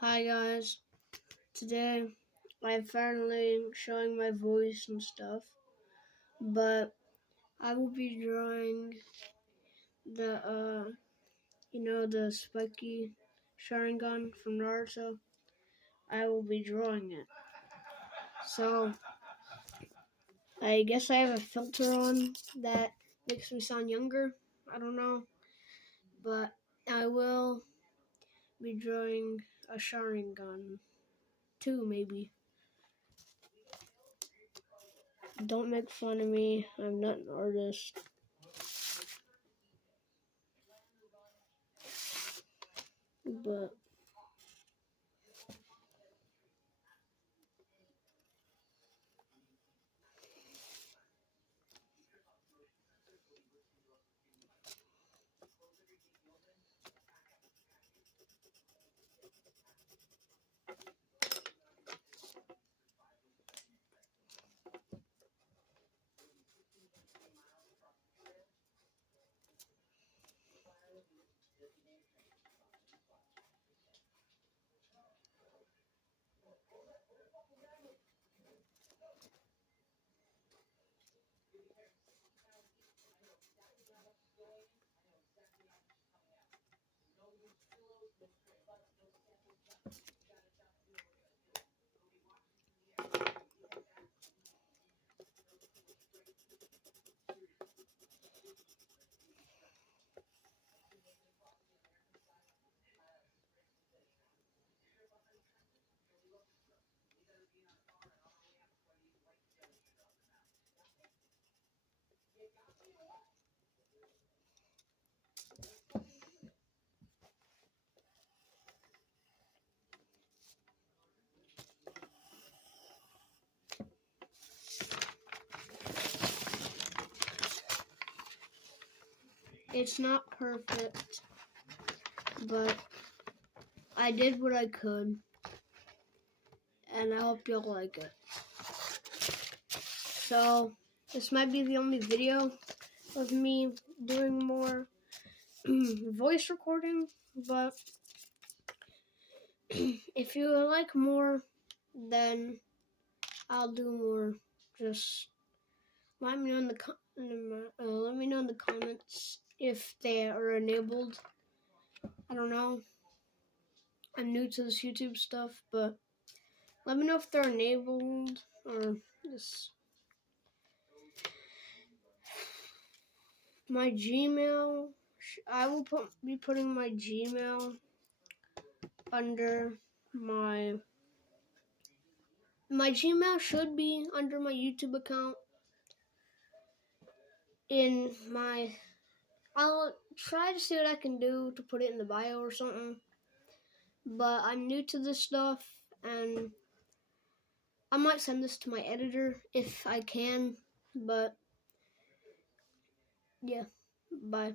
Hi guys, today I'm finally showing my voice and stuff, but I will be drawing the spiky Sharingan from Naruto. I will be drawing it. So I guess I have a filter on that makes me sound younger. I don't know, but I will be drawing a Sharingan too, maybe. Don't make fun of me. I'm not an artist. But it's not perfect, but I did what I could, and I hope you'll like it. So, this might be the only video of me doing more voice recording, but if you like more, then I'll do more. Just let me know in the comments if they are enabled. I don't know. I'm new to this YouTube stuff, but let me know if they're enabled or just my Gmail. I will be putting my Gmail under my Gmail should be under my YouTube account. I'll try to see what I can do to put it in the bio or something. But I'm new to this stuff, and I might send this to my editor if I can. But yeah, bye.